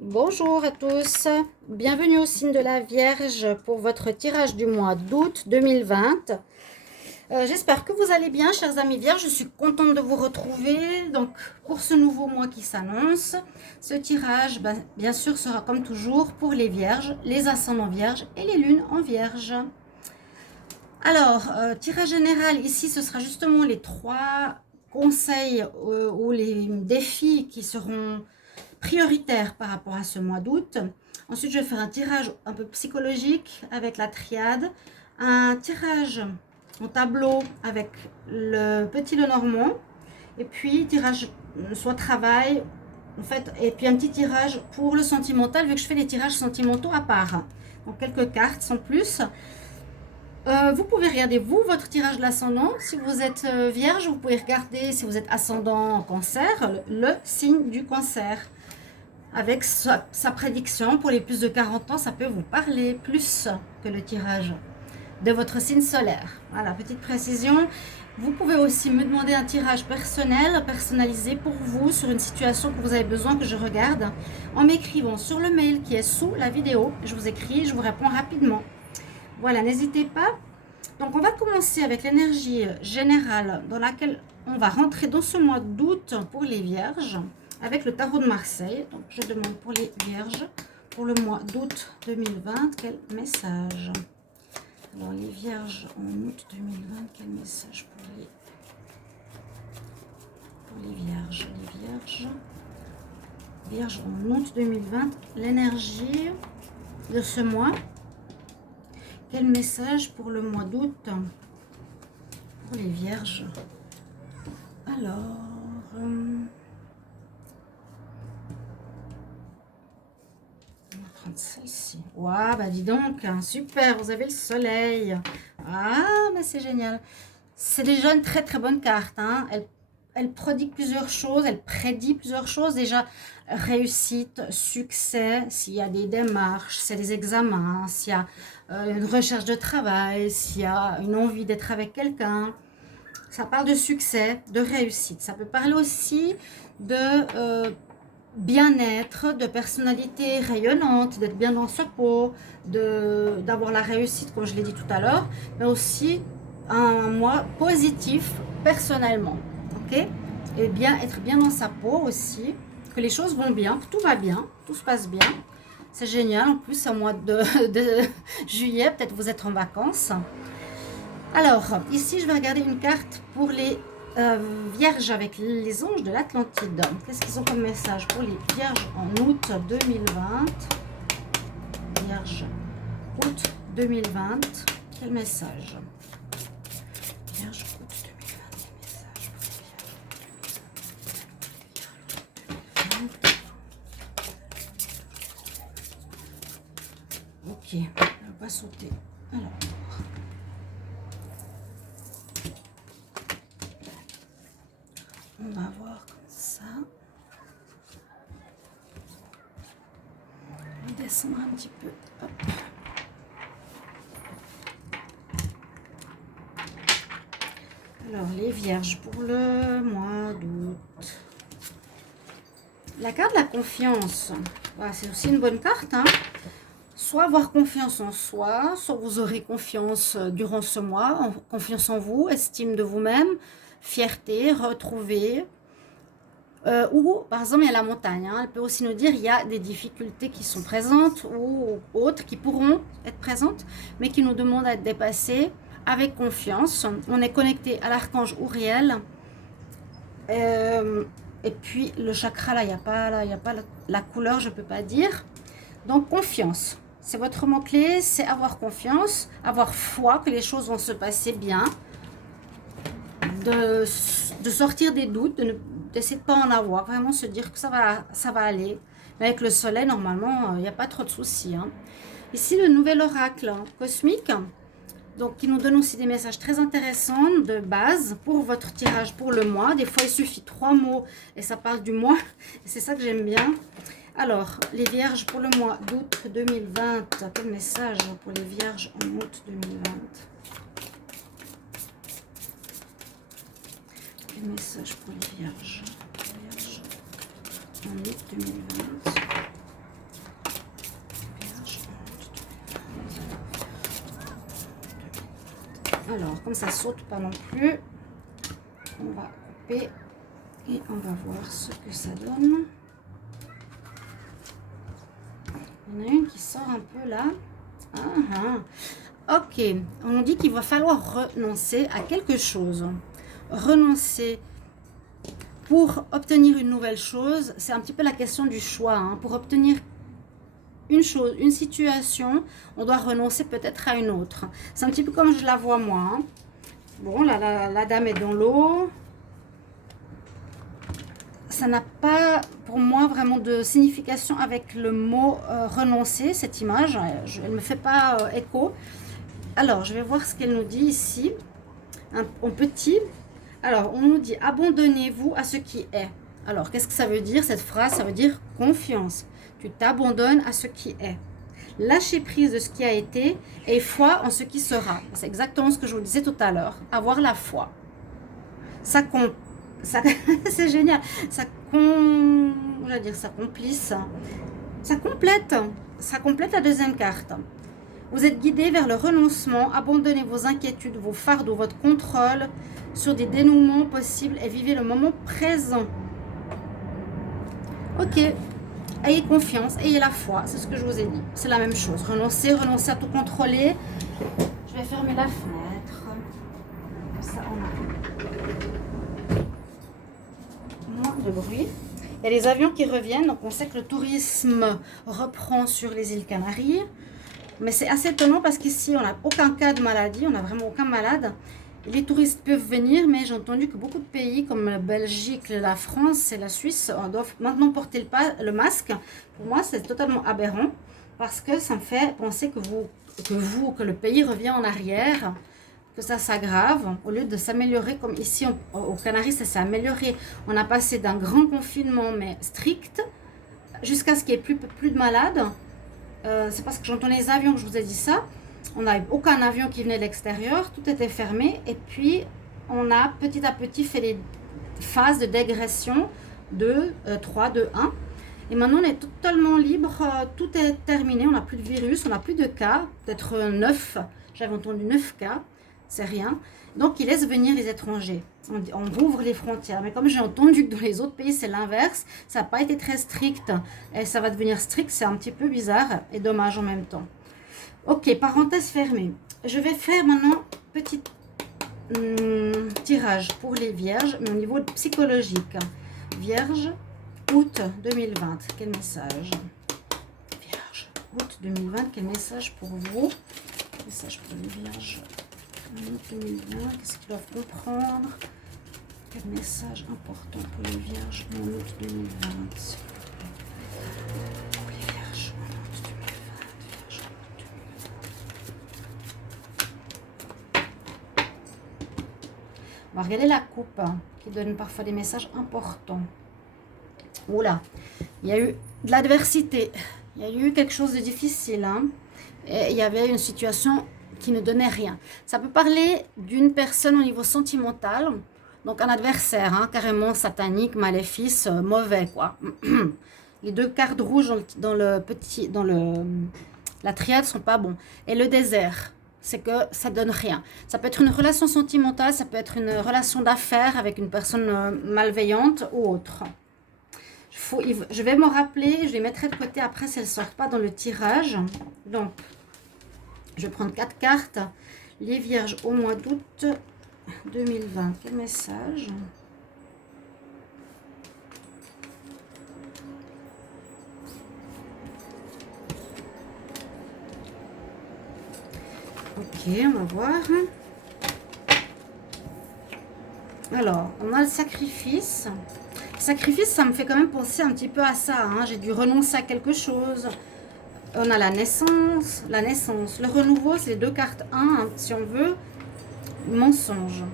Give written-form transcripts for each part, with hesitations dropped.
Bonjour à tous, bienvenue au signe de la Vierge pour votre tirage du mois d'août 2020. J'espère que vous allez bien, chers amis Vierges. Je suis contente de vous retrouver donc pour ce nouveau mois qui s'annonce. Ce tirage, bien sûr, sera comme toujours pour les Vierges, les ascendants Vierges et les lunes en Vierge. Alors, tirage général, ici, ce sera justement les trois conseils ou les défis qui seront prioritaire par rapport à ce mois d'août. Ensuite, je vais faire un tirage un peu psychologique avec la triade, un tirage en tableau avec le petit Lenormand, et puis tirage soit travail, en fait, et puis un petit tirage pour le sentimental, vu que je fais les tirages sentimentaux à part. Donc quelques cartes sans plus. Vous pouvez regarder vous votre tirage de l'ascendant. Si vous êtes vierge, vous pouvez regarder si vous êtes ascendant en cancer, le signe du cancer avec sa prédiction pour les plus de 40 ans, ça peut vous parler plus que le tirage de votre signe solaire. Voilà, petite précision. Vous pouvez aussi me demander un tirage personnel, personnalisé pour vous sur une situation que vous avez besoin que je regarde en m'écrivant sur le mail qui est sous la vidéo. Je vous écris, je vous réponds rapidement. Voilà, n'hésitez pas. Donc on va commencer avec l'énergie générale dans laquelle on va rentrer dans ce mois d'août pour les vierges avec le tarot de Marseille. Donc je demande pour les vierges pour le mois d'août 2020 quel message. Alors les vierges en août 2020, quel message pour les vierges. Vierges en août 2020, l'énergie de ce mois. Quel message pour le mois d'août pour les vierges? Alors, 36 ici. Waouh, bah dis donc, hein, super, vous avez le soleil. Ah, mais c'est génial. C'est déjà une très très bonne carte. Hein. Elle prodigue plusieurs choses, elle prédit plusieurs choses. Déjà, réussite, succès, s'il y a des démarches, s'il y a des examens, s'il y a une recherche de travail, s'il y a une envie d'être avec quelqu'un. Ça parle de succès, de réussite. Ça peut parler aussi de bien-être, de personnalité rayonnante, d'être bien dans sa peau, d'avoir la réussite, comme je l'ai dit tout à l'heure, mais aussi un mois positif personnellement. Ok? Et bien être bien dans sa peau aussi, que les choses vont bien, que tout va bien, tout se passe bien. C'est génial. En plus, c'est au mois de juillet, peut-être vous êtes en vacances. Alors, ici, je vais regarder une carte pour les vierges avec les anges de l'Atlantide. Qu'est-ce qu'ils ont comme message pour les vierges en août 2020? Vierge, août 2020. Quel message? Vierge, août 2020. Quel message pour les vierges? Ok, on va sauter. Alors. On va voir comme ça. On va descendre un petit peu. Hop. Alors, les vierges pour le mois d'août. La carte de la confiance. Voilà, c'est aussi une bonne carte. Hein. Soit avoir confiance en soi, soit vous aurez confiance durant ce mois, confiance en vous, estime de vous-même, fierté, retrouver. Ou par exemple il y a la montagne, hein. Elle peut aussi nous dire il y a des difficultés qui sont présentes ou autres qui pourront être présentes, mais qui nous demandent à être dépassées avec confiance. On est connecté à l'archange Uriel. Et puis le chakra là, il n'y a pas, la couleur, je ne peux pas dire. Donc confiance. C'est votre mot-clé, c'est avoir confiance, avoir foi que les choses vont se passer bien, de sortir des doutes, d'essayer de ne pas en avoir, vraiment se dire que ça va aller. Mais avec le soleil, normalement, il n'y a pas trop de soucis. Hein. Ici, le nouvel oracle cosmique, donc qui nous donne aussi des messages très intéressants de base pour votre tirage pour le mois. Des fois, il suffit 3 mots et ça parle du mois. Et c'est ça que j'aime bien. Alors, les vierges pour le mois d'août 2020. Quel message pour les vierges en août 2020? Quel message pour les vierges en août 2020? Alors, comme ça saute pas non plus, on va couper et on va voir ce que ça donne. Il y en a une qui sort un peu là. Ok, on dit qu'il va falloir renoncer à quelque chose. Renoncer pour obtenir une nouvelle chose, c'est un petit peu la question du choix. Hein. Pour obtenir une chose, une situation, on doit renoncer peut-être à une autre. C'est un petit peu comme je la vois moi. Hein. Bon, là, la dame est dans l'eau. Ça n'a pas, pour moi, vraiment de signification avec le mot renoncer, cette image. Elle ne me fait pas écho. Alors, je vais voir ce qu'elle nous dit ici. En petit. Alors, on nous dit, abandonnez-vous à ce qui est. Alors, qu'est-ce que ça veut dire, cette phrase? Ça veut dire confiance. Tu t'abandonnes à ce qui est. Lâcher prise de ce qui a été et foi en ce qui sera. C'est exactement ce que je vous disais tout à l'heure. Avoir la foi. Ça compte. C'est génial. Ça complice. Ça complète la deuxième carte. Vous êtes guidé vers le renoncement. Abandonnez vos inquiétudes, vos fardeaux, votre contrôle sur des dénouements possibles et vivez le moment présent. Ok. Ayez confiance, ayez la foi. C'est ce que je vous ai dit. C'est la même chose. Renoncer à tout contrôler. Je vais fermer la fenêtre. Comme ça, on a moins de bruit. Il y a les avions qui reviennent. Donc, on sait que le tourisme reprend sur les îles Canaries. Mais c'est assez étonnant parce qu'ici, on n'a aucun cas de maladie. On n'a vraiment aucun malade. Les touristes peuvent venir, mais j'ai entendu que beaucoup de pays comme la Belgique, la France et la Suisse doivent maintenant porter le masque. Pour moi, c'est totalement aberrant parce que ça me fait penser que le pays revient en arrière, que ça s'aggrave. Au lieu de s'améliorer comme ici aux Canaries, ça s'est amélioré. On a passé d'un grand confinement, mais strict, jusqu'à ce qu'il n'y ait plus de malades. C'est parce que j'entends les avions que je vous ai dit ça. On n'avait aucun avion qui venait de l'extérieur, tout était fermé. Et puis, on a petit à petit fait les phases de dégression 2, 3, 2, 1. Et maintenant, on est totalement libre, tout est terminé, on n'a plus de virus, on n'a plus de cas, peut-être 9, j'avais entendu 9 cas, c'est rien. Donc, ils laissent venir les étrangers. On rouvre les frontières. Mais comme j'ai entendu que dans les autres pays, c'est l'inverse, ça n'a pas été très strict. Et ça va devenir strict, c'est un petit peu bizarre et dommage en même temps. Ok, parenthèse fermée. Je vais faire maintenant petit tirage pour les vierges, mais au niveau psychologique. Vierge, août 2020, quel message? Vierge, août 2020, quel message pour vous? Message pour les vierges. Août 2020, qu'est-ce qu'ils doivent comprendre? Quel message important pour les vierges en août 2020? On va regarder la coupe qui donne parfois des messages importants. Oula, il y a eu de l'adversité, il y a eu quelque chose de difficile. Hein, et il y avait une situation qui ne donnait rien. Ça peut parler d'une personne au niveau sentimental, donc un adversaire, hein, carrément satanique, maléfice, mauvais quoi. Les deux cartes rouges la triade sont pas bons. Et le désert. C'est que ça donne rien. Ça peut être une relation sentimentale, ça peut être une relation d'affaires avec une personne malveillante ou autre. Je vais me rappeler, je les mettrai de côté après si elles ne sortent pas dans le tirage. Donc, je vais prendre 4 cartes. Les vierges au mois d'août 2020. Quel message ? Ok, on va voir. Alors, on a le sacrifice. Le sacrifice, ça me fait quand même penser un petit peu à ça. Hein. J'ai dû renoncer à quelque chose. On a la naissance. Le renouveau, c'est les deux cartes 1, hein, si on veut. Mensonge.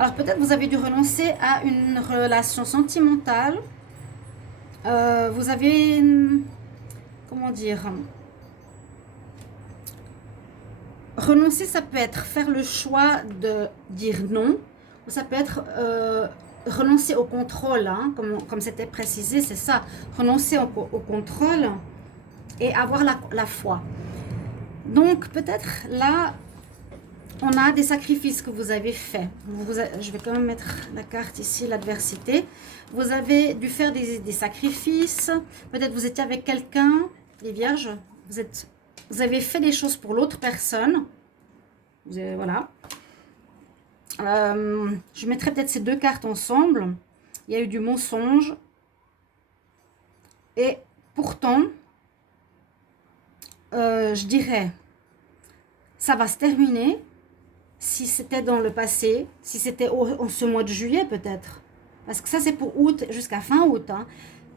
Alors, peut-être vous avez dû renoncer à une relation sentimentale. Vous avez... Comment dire ? Renoncer, ça peut être faire le choix de dire non, ou ça peut être renoncer au contrôle, hein, comme c'était précisé, c'est ça, renoncer au contrôle et avoir la foi. Donc peut-être là, on a des sacrifices que vous avez faits. Je vais quand même mettre la carte ici, l'adversité. Vous avez dû faire des sacrifices. Peut-être vous étiez avec quelqu'un, les vierges. Vous avez fait des choses pour l'autre personne. Voilà. Je mettrai peut-être ces deux cartes ensemble. Il y a eu du mensonge. Et pourtant, je dirais, ça va se terminer. Si c'était dans le passé, si c'était en ce mois de juillet peut-être. Parce que ça c'est pour août, jusqu'à fin août. Hein,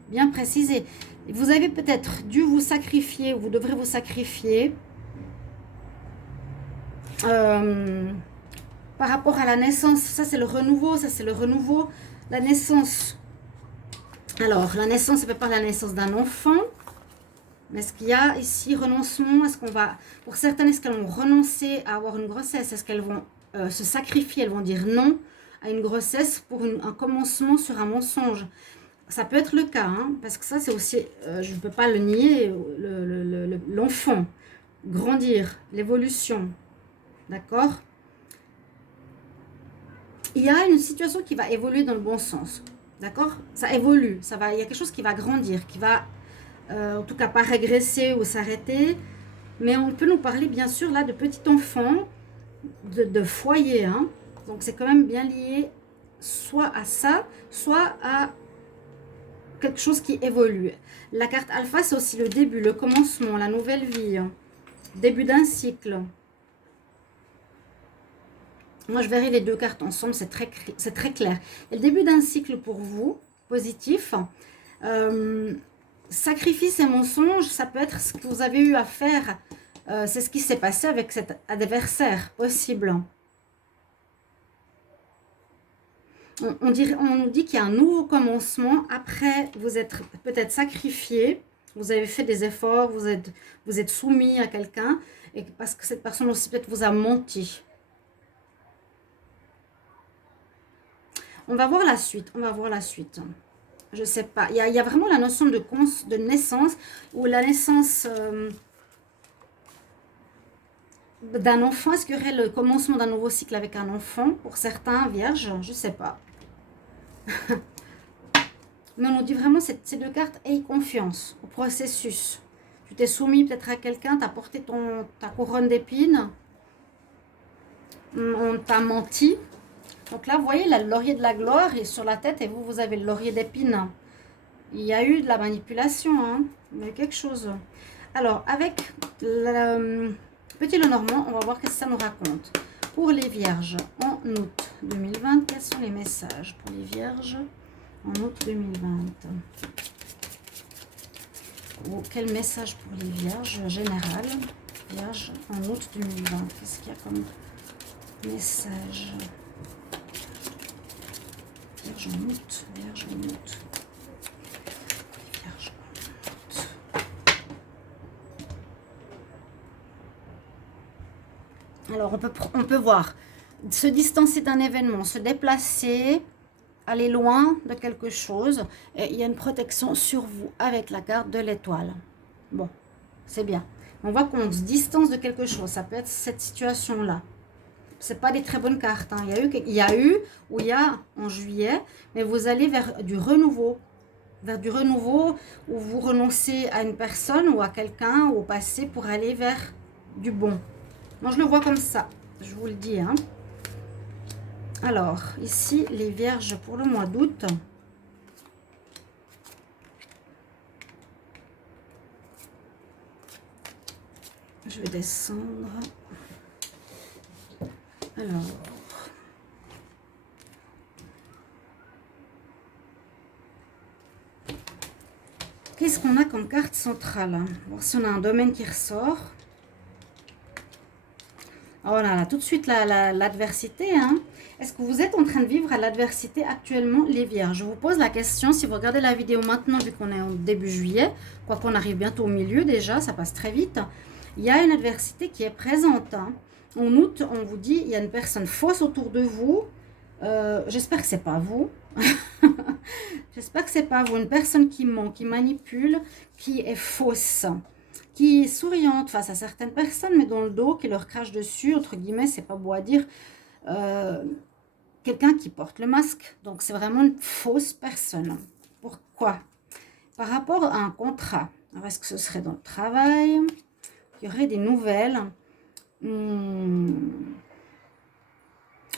bien précisé. Vous avez peut-être dû vous sacrifier, vous devrez vous sacrifier. Par rapport à la naissance, ça c'est le renouveau, ça c'est le renouveau. La naissance. Alors, la naissance, ça ne fait pas la naissance d'un enfant. Mais est-ce qu'il y a ici renoncement? Est-ce qu'on va, pour certaines, est-ce qu'elles vont renoncer à avoir une grossesse? Est-ce qu'elles vont se sacrifier? Elles vont dire non à une grossesse pour un commencement sur un mensonge. Ça peut être le cas, hein, parce que ça c'est aussi, je ne peux pas le nier, l'enfant, grandir, l'évolution, d'accord? Il y a une situation qui va évoluer dans le bon sens, d'accord? Ça évolue, il y a quelque chose qui va grandir, qui va... en tout cas pas régresser ou s'arrêter, mais on peut nous parler bien sûr là de petit enfant, de foyer, hein. Donc c'est quand même bien lié soit à ça, soit à quelque chose qui évolue. La carte alpha, c'est aussi le début, le commencement, la nouvelle vie, hein. Début d'un cycle. Moi je verrai les deux cartes ensemble, c'est très clair. Et le début d'un cycle pour vous, positif. Sacrifice et mensonge, ça peut être ce que vous avez eu à faire. C'est ce qui s'est passé avec cet adversaire, possible. On nous dit qu'il y a un nouveau commencement. Après, vous êtes peut-être sacrifié. Vous avez fait des efforts. Vous êtes soumis à quelqu'un. Et parce que cette personne aussi peut-être vous a menti. On va voir la suite. On va voir la suite. Je ne sais pas. Il y a vraiment la notion de naissance. Ou la naissance... d'un enfant. Est-ce qu'il y aurait le commencement d'un nouveau cycle avec un enfant? Pour certains, vierges, je ne sais pas. Mais on nous dit vraiment ces deux cartes, aie confiance au processus. Tu t'es soumis peut-être à quelqu'un, tu as porté ta couronne d'épines, on t'a menti. Donc là, vous voyez, le laurier de la gloire est sur la tête et vous avez le laurier d'épines. Il y a eu de la manipulation, hein. Il y a eu quelque chose. Alors, avec le petit Lenormand, on va voir ce que ça nous raconte. Pour les vierges, en août 2020, quels sont les messages pour les vierges en août 2020? Ou quel message pour les vierges général? Vierges en août 2020, qu'est-ce qu'il y a comme message? Vierge en août, vierge en août. Vierge en août. Alors, on peut voir se distancer d'un événement, se déplacer, aller loin de quelque chose. Et il y a une protection sur vous avec la carte de l'étoile. Bon, c'est bien. On voit qu'on se distance de quelque chose. Ça peut être cette situation-là. Ce pas des très bonnes cartes, hein. Il y a eu en juillet, mais vous allez vers du renouveau. Vers du renouveau où vous renoncez à une personne ou à quelqu'un au passé pour aller vers du bon. Moi, je le vois comme ça. Je vous le dis, hein. Alors, ici, les vierges pour le mois d'août. Je vais descendre. Alors. Qu'est-ce qu'on a comme carte centrale? Voir si on a un domaine qui ressort. Oh là là, tout de suite l'adversité, hein. Est-ce que vous êtes en train de vivre à l'adversité actuellement, les vierges? Je vous pose la question, si vous regardez la vidéo maintenant, vu qu'on est en début juillet, quoi qu'on arrive bientôt au milieu déjà, ça passe très vite, il y a une adversité qui est présente, hein. En août, on vous dit, il y a une personne fausse autour de vous. J'espère que c'est pas vous. J'espère que c'est pas vous. Une personne qui ment, qui manipule, qui est fausse. qui est souriante face à certaines personnes, mais dans le dos, qui leur crache dessus, entre guillemets, c'est pas beau à dire. Euh, Quelqu'un qui porte le masque. Donc, c'est vraiment une fausse personne. Pourquoi? Par rapport à un contrat. Alors, est-ce que ce serait dans le travail? Il y aurait des nouvelles.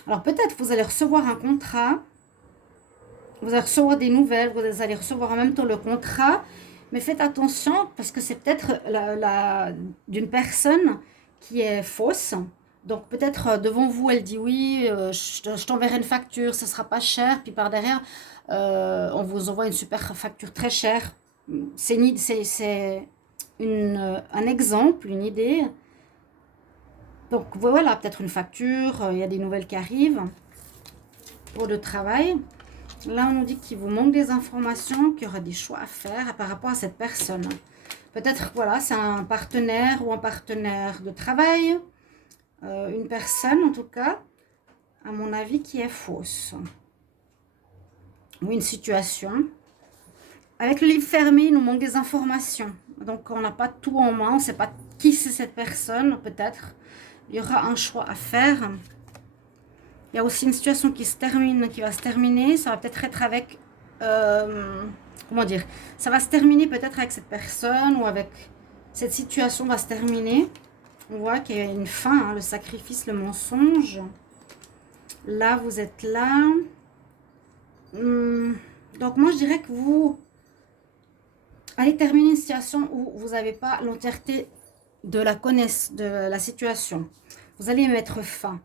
Alors, peut-être vous allez recevoir un contrat. Vous allez recevoir des nouvelles. Vous allez recevoir en même temps le contrat. Mais faites attention parce que c'est peut-être d'une personne qui est fausse. Donc peut-être devant vous, elle dit oui, je t'enverrai une facture, ça sera pas cher. Puis par derrière, on vous envoie une super facture très chère. C'est un exemple, une idée. Donc voilà, peut-être une facture, il y a des nouvelles qui arrivent pour le travail. Là, on nous dit qu'il vous manque des informations, qu'il y aura des choix à faire par rapport à cette personne. Peut-être, voilà, c'est un partenaire ou un partenaire de travail. Une personne, en tout cas, à mon avis, qui est fausse. Ou une situation. Avec le livre fermé, il nous manque des informations. Donc, on n'a pas tout en main. On ne sait pas qui c'est cette personne, peut-être. Il y aura un choix à faire. Il y a aussi une situation qui va se terminer. Ça va peut-être être avec... comment dire? Ça va se terminer peut-être avec cette personne ou avec... Cette situation va se terminer. On voit qu'il y a une fin, hein, le sacrifice, le mensonge. Là, vous êtes là. Donc, moi, je dirais que vous allez terminer une situation où vous n'avez pas l'entièreté de la situation. Vous allez mettre fin.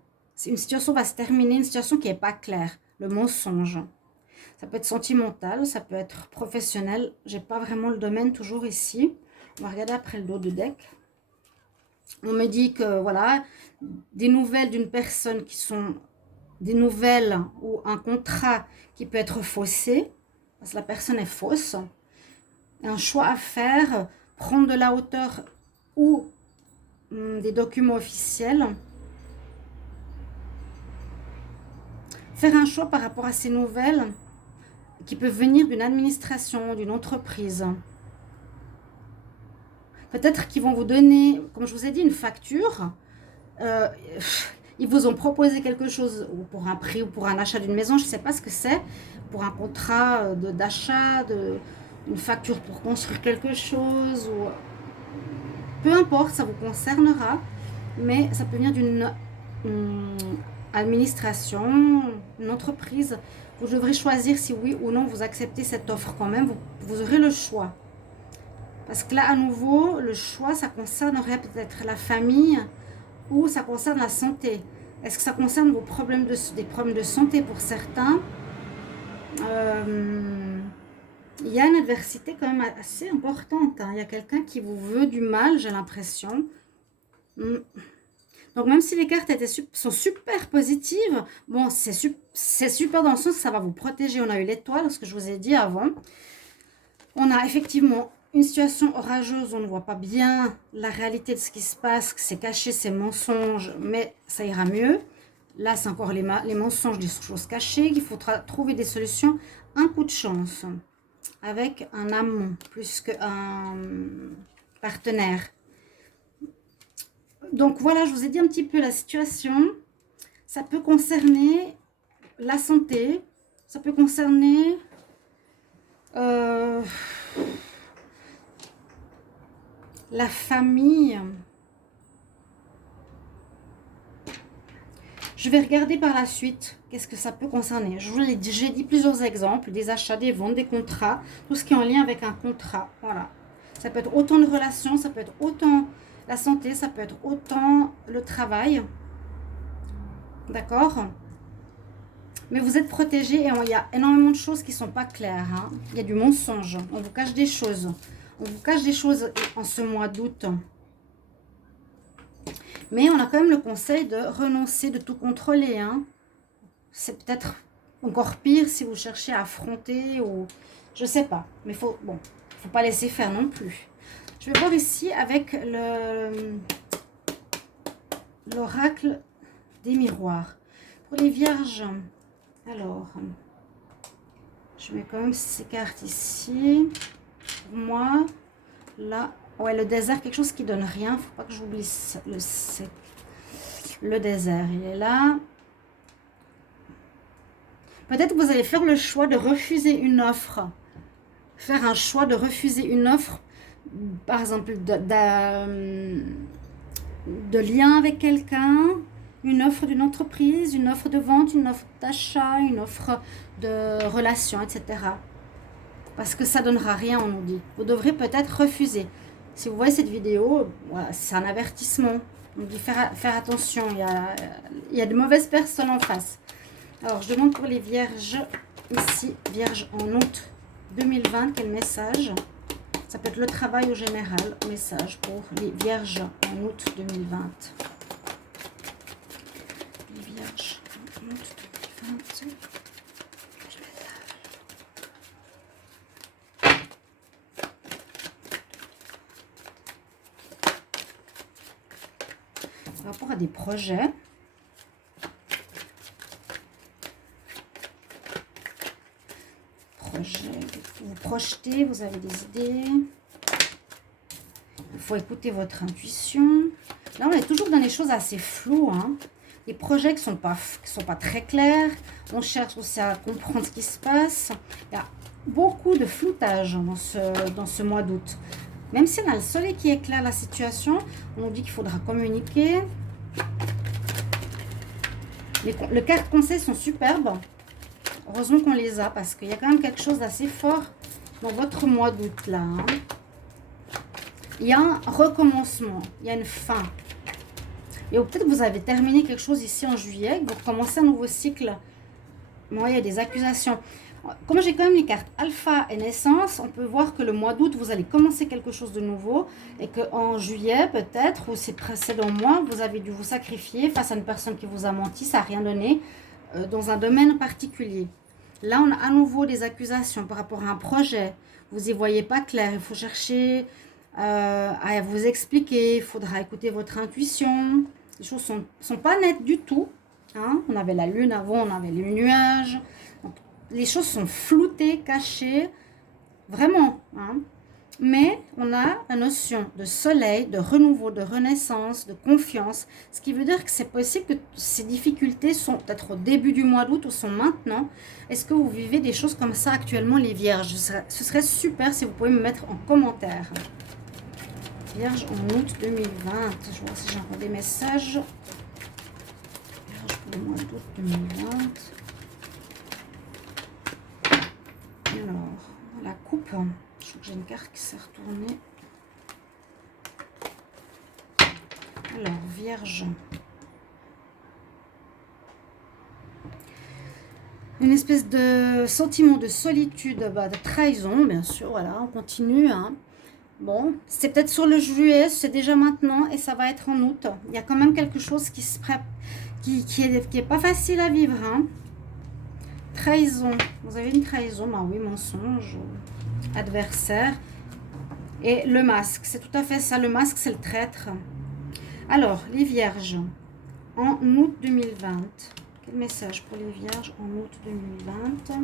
Une situation va se terminer, une situation qui n'est pas claire. Le mensonge. Ça peut être sentimental, ça peut être professionnel. J'ai pas vraiment le domaine toujours ici. On va regarder après le dos de deck. On me dit que, voilà, des nouvelles d'une personne qui sont des nouvelles ou un contrat qui peut être faussé, parce que la personne est fausse. Un choix à faire, prendre de la hauteur ou des documents officiels. Faire un choix par rapport à ces nouvelles qui peuvent venir d'une administration, d'une entreprise. Peut-être qu'ils vont vous donner, comme je vous ai dit, une facture. Ils vous ont proposé quelque chose pour un prix ou pour un achat d'une maison, je ne sais pas ce que c'est, pour un contrat d'achat, une facture pour construire quelque chose, ou peu importe, ça vous concernera, mais ça peut venir d'une administration, une entreprise. Vous devrez choisir si oui ou non vous acceptez cette offre quand même, vous aurez le choix. Parce que là, à nouveau, le choix, ça concernerait peut-être la famille ou ça concerne la santé. Est-ce que ça concerne des problèmes de santé pour certains? Il y a une adversité quand même assez importante. Hein. Il y a quelqu'un qui vous veut du mal, j'ai l'impression. Donc même si les cartes sont super positives, bon, c'est super dans le sens que ça va vous protéger. On a eu l'étoile, ce que je vous ai dit avant. On a effectivement une situation orageuse, on ne voit pas bien la réalité de ce qui se passe, c'est caché, c'est mensonge, mais ça ira mieux. Là, c'est encore les mensonges, des choses cachées, qu'il faudra trouver des solutions. Un coup de chance, avec un amant, plus qu'un partenaire. Donc voilà, je vous ai dit un petit peu la situation. Ça peut concerner la santé, ça peut concerner... la famille. Je vais regarder par la suite qu'est-ce que ça peut concerner. J'ai dit plusieurs exemples, des achats, des ventes, des contrats, tout ce qui est en lien avec un contrat. Voilà. Ça peut être autant de relations, ça peut être autant la santé, ça peut être autant le travail. D'accord? Mais vous êtes protégés et il y a énormément de choses qui ne sont pas claires. Hein. Il y a du mensonge. On vous cache des choses. On vous cache des choses en ce mois d'août. Mais on a quand même le conseil de renoncer, de tout contrôler. Hein. C'est peut-être encore pire si vous cherchez à affronter ou... Je sais pas. Mais faut pas laisser faire non plus. Je vais voir ici avec l'oracle des miroirs. Pour les vierges, alors, je mets quand même ces cartes ici. Pour moi, là, Ouais, le désert, quelque chose qui donne rien. Faut pas que j'oublie le désert. Il est là. Peut-être que vous allez faire le choix de refuser une offre. Faire un choix de refuser une offre, par exemple, de lien avec quelqu'un, une offre d'une entreprise, une offre de vente, une offre d'achat, une offre de relation, etc. Parce que ça ne donnera rien, on nous dit. Vous devrez peut-être refuser. Si vous voyez cette vidéo, voilà, c'est un avertissement. On dit faire attention, il y a de mauvaises personnes en face. Alors, je demande pour les vierges, ici, vierges en août 2020, quel message? Ça peut être le travail au général, message pour les vierges en août 2020. Les vierges en août 2020. Par rapport à des projets. Vous projetez, vous avez des idées. Il faut écouter votre intuition. Là, on est toujours dans des choses assez floues. Hein. Des projets qui ne sont pas très clairs. On cherche aussi à comprendre ce qui se passe. Il y a beaucoup de floutage dans ce mois d'août. Même si on a le soleil qui éclaire la situation, on nous dit qu'il faudra communiquer. Les cartes conseils sont superbes. Heureusement qu'on les a parce qu'il y a quand même quelque chose d'assez fort dans votre mois d'août là. Hein. Il y a un recommencement, il y a une fin. Et peut-être que vous avez terminé quelque chose ici en juillet, vous recommencez un nouveau cycle. Moi, il y a des accusations. Comme j'ai quand même les cartes alpha et naissance, on peut voir que le mois d'août, vous allez commencer quelque chose de nouveau et qu'en juillet, peut-être, ou ces précédents mois, vous avez dû vous sacrifier face à une personne qui vous a menti, ça n'a rien donné, dans un domaine particulier. Là, on a à nouveau des accusations par rapport à un projet. Vous n'y voyez pas clair, il faut chercher à vous expliquer, il faudra écouter votre intuition. Les choses ne sont pas nettes du tout. Hein. On avait la lune avant, on avait les nuages. Donc, les choses sont floutées, cachées, vraiment. Hein. Mais on a la notion de soleil, de renouveau, de renaissance, de confiance. Ce qui veut dire que c'est possible que ces difficultés sont peut-être au début du mois d'août ou sont maintenant. Est-ce que vous vivez des choses comme ça actuellement, les vierges? Ce serait super si vous pouvez me mettre en commentaire. Vierge en août 2020. Je vois si j'ai encore des messages. Vierge pour le mois d'août 2020. Alors, la coupe. Je trouve que j'ai une carte qui s'est retournée. Alors, vierge. Une espèce de sentiment de solitude, de trahison, bien sûr. Voilà, on continue. Hein. Bon, c'est peut-être sur le juillet, c'est déjà maintenant et ça va être en août. Il y a quand même quelque chose qui se prépare, qui est pas facile à vivre. Hein. Trahison. Vous avez une trahison, bah oui, mensonge. Adversaire et le masque, c'est tout à fait ça, le masque c'est le traître. Alors les vierges en août 2020, quel message pour les vierges en août 2020?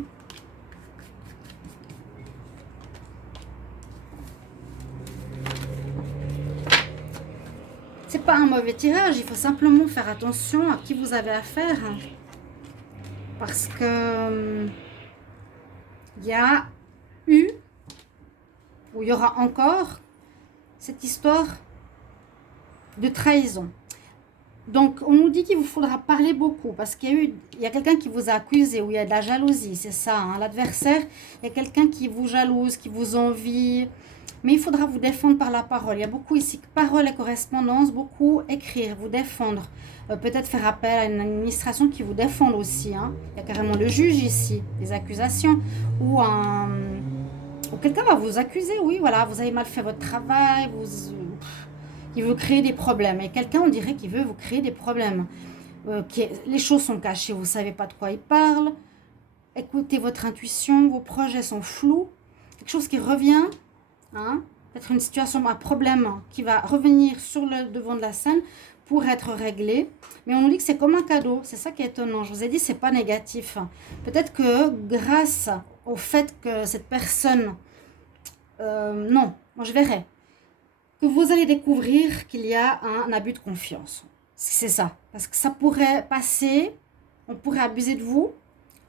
C'est pas un mauvais tirage, il faut simplement faire attention à qui vous avez affaire, parce que il y a eu où il y aura encore cette histoire de trahison. Donc, on nous dit qu'il vous faudra parler beaucoup parce qu'il y a quelqu'un qui vous a accusé, où il y a de la jalousie, c'est ça, hein, l'adversaire, il y a quelqu'un qui vous jalouse, qui vous envie, mais il faudra vous défendre par la parole. Il y a beaucoup ici, parole et correspondance, beaucoup écrire, vous défendre, peut-être faire appel à une administration qui vous défende aussi. Hein. Il y a carrément le juge ici, des accusations, ou quelqu'un va vous accuser, oui, voilà, vous avez mal fait votre travail, il veut créer des problèmes. Et quelqu'un, on dirait qu'il veut vous créer des problèmes. Les choses sont cachées, vous ne savez pas de quoi il parle. Écoutez votre intuition, vos projets sont flous. Quelque chose qui revient, hein, peut-être une situation, un problème qui va revenir sur le devant de la scène pour être réglé. Mais on nous dit que c'est comme un cadeau, c'est ça qui est étonnant. Je vous ai dit, c'est pas négatif. Peut-être que grâce au fait que cette personne... non, moi je verrai. que vous allez découvrir qu'il y a un abus de confiance. C'est ça. Parce que ça pourrait passer, on pourrait abuser de vous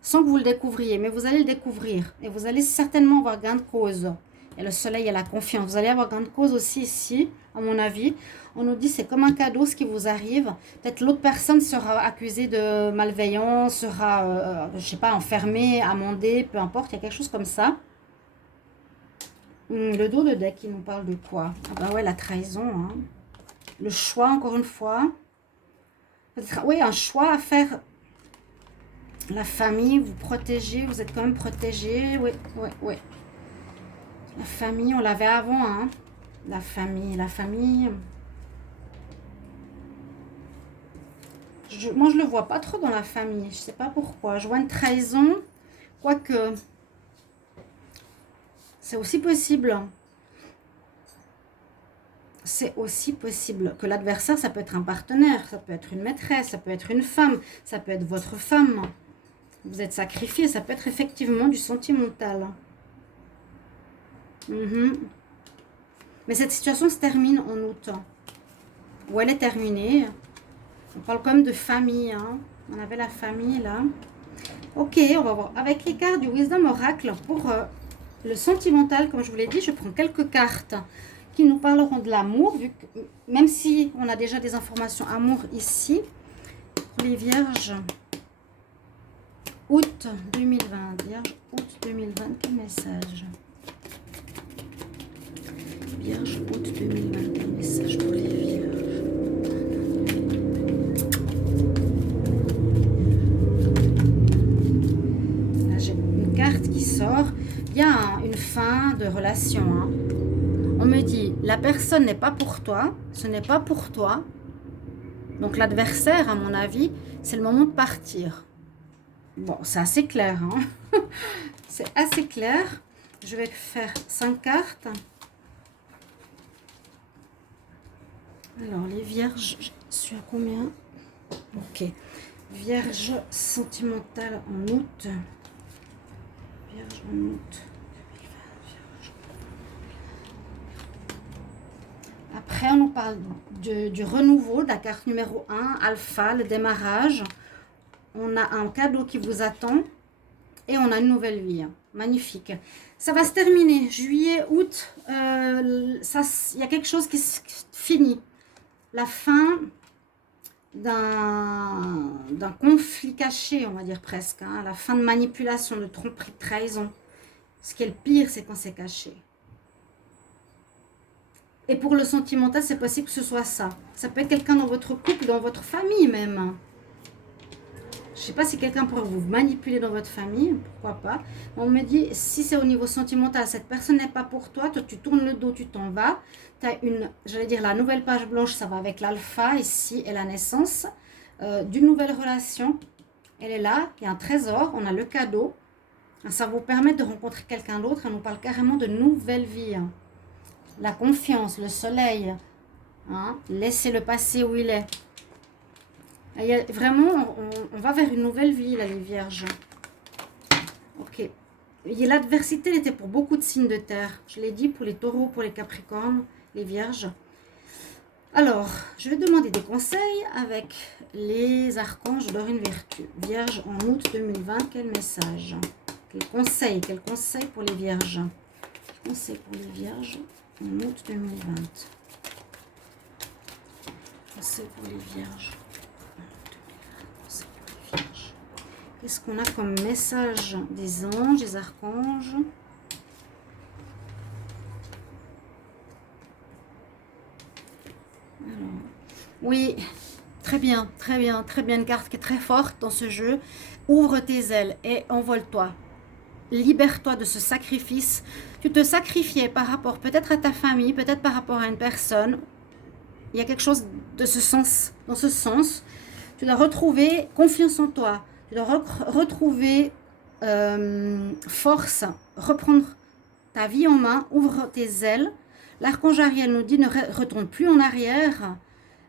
sans que vous le découvriez. Mais vous allez le découvrir. Et vous allez certainement avoir gain de cause. Et le soleil et la confiance. Vous allez avoir gain de cause aussi ici, à mon avis. On nous dit c'est comme un cadeau ce qui vous arrive. Peut-être l'autre personne sera accusée de malveillance, sera, je sais pas, enfermée, amendée, peu importe. Il y a quelque chose comme ça. Le dos de deck, il nous parle de quoi? Ah bah ouais, la trahison. Hein. Le choix, encore une fois. Oui, un choix à faire. La famille, vous protégez, vous êtes quand même protégé. Oui, oui, oui. La famille, on l'avait avant. Hein. La famille, la famille. Moi, je ne le vois pas trop dans la famille. Je ne sais pas pourquoi. Je vois une trahison. Quoique, c'est aussi possible. C'est aussi possible que l'adversaire, ça peut être un partenaire, ça peut être une maîtresse, ça peut être une femme, ça peut être votre femme. Vous êtes sacrifié, ça peut être effectivement du sentimental. Mais cette situation se termine en août. Ou elle est terminée. On parle quand même de famille. Hein. On avait la famille là. Ok, on va voir. Avec les cartes du Wisdom Oracle, pour le sentimental, comme je vous l'ai dit, je prends quelques cartes qui nous parleront de l'amour, même si on a déjà des informations amour ici. Pour les vierges, août 2020. Vierge, août 2020, quel message? Vierge, août 2020, quel message pour les vierges? Là, j'ai une carte qui sort. Il y a une fin de relation. Hein. On me dit, la personne n'est pas pour toi, ce n'est pas pour toi. Donc l'adversaire, à mon avis, c'est le moment de partir. Bon, c'est assez clair. Hein. C'est assez clair. Je vais faire 5 cartes. Alors, les vierges, je suis à combien? Ok. Vierge sentimentale en août. Vierge en août. Après, on nous parle du renouveau, de la carte numéro 1, Alpha, le démarrage. On a un cadeau qui vous attend et on a une nouvelle vie. Magnifique. Ça va se terminer. Juillet, août, il y a quelque chose qui se finit. La fin d'un conflit caché, on va dire presque. Hein, la fin de manipulation, de tromperie, de trahison. Ce qui est le pire, c'est quand c'est caché. Et pour le sentimental, c'est possible que ce soit ça. Ça peut être quelqu'un dans votre couple, dans votre famille même. Je ne sais pas si quelqu'un pourrait vous manipuler dans votre famille, pourquoi pas. On me dit, si c'est au niveau sentimental, cette personne n'est pas pour toi, toi tu tournes le dos, tu t'en vas. Tu as une, j'allais dire la nouvelle page blanche, ça va avec l'alpha ici et la naissance d'une nouvelle relation. Elle est là, il y a un trésor, on a le cadeau. Ça vous permet de rencontrer quelqu'un d'autre, on nous parle carrément de nouvelle vie. La confiance, le soleil, hein, laissez le passé où il est. Il y a, vraiment, on va vers une nouvelle vie, là, les vierges. Ok. L'adversité, elle était pour beaucoup de signes de terre. Je l'ai dit pour les taureaux, pour les capricornes, les vierges. Alors, je vais demander des conseils avec les archanges d'Orine Vertu. Vierge en août 2020, quel message? Quel conseil pour les vierges? Quel conseil pour les vierges en août 2020? Conseil pour les vierges. Qu'est-ce qu'on a comme message des anges, des archanges? Alors, oui, très bien, très bien, très bien. Une carte qui est très forte dans ce jeu. Ouvre tes ailes et envole-toi. Libère-toi de ce sacrifice. Tu te sacrifiais par rapport peut-être à ta famille, peut-être par rapport à une personne. Il y a quelque chose de ce sens, dans ce sens. Tu dois retrouver confiance en toi. Tu dois retrouver force, reprendre ta vie en main, ouvre tes ailes. L'archange Ariel nous dit ne retourne plus en arrière.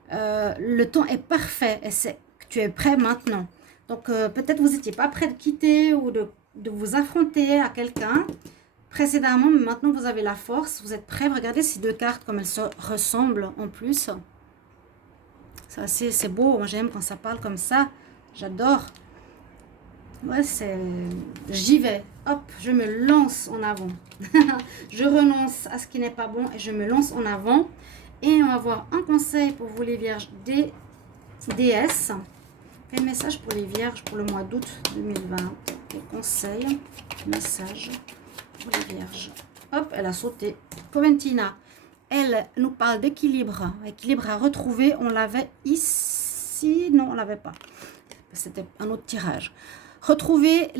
Le temps est parfait et tu es prêt maintenant. Donc peut-être vous n'étiez pas prêt de quitter ou de vous affronter à quelqu'un. précédemment, mais maintenant vous avez la force. Vous êtes prêts? Regardez ces deux cartes comme elles se ressemblent en plus. C'est beau. Moi, j'aime quand ça parle comme ça. J'adore. Ouais, j'y vais. Hop, je me lance en avant. Je renonce à ce qui n'est pas bon et je me lance en avant. Et on va voir un conseil pour vous les vierges des déesses. Quel message pour les vierges pour le mois d'août 2020? Quel conseil, message pour les vierges? Hop, elle a sauté. Coventina, elle nous parle d'équilibre. Équilibre à retrouver. On l'avait ici. Non, on ne l'avait pas. C'était un autre tirage. Retrouvez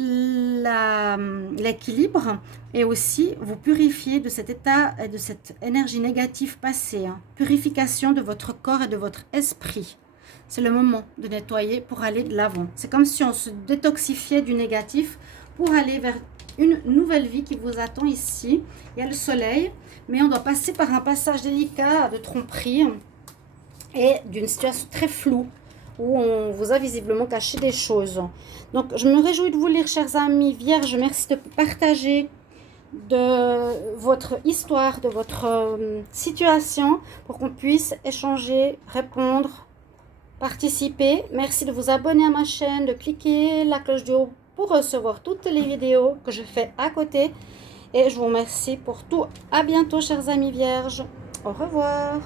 l'équilibre et aussi vous purifier de cet état et de cette énergie négative passée. Purification de votre corps et de votre esprit. C'est le moment de nettoyer pour aller de l'avant. C'est comme si on se détoxifiait du négatif pour aller vers une nouvelle vie qui vous attend ici. Il y a le soleil, mais on doit passer par un passage délicat de tromperie et d'une situation très floue, où on vous a visiblement caché des choses. Donc, je me réjouis de vous lire, chers amis vierges. Merci de partager de votre histoire, de votre situation, pour qu'on puisse échanger, répondre, participer. Merci de vous abonner à ma chaîne, de cliquer la cloche du haut pour recevoir toutes les vidéos que je fais à côté. Et je vous remercie pour tout. À bientôt, chers amis vierges. Au revoir.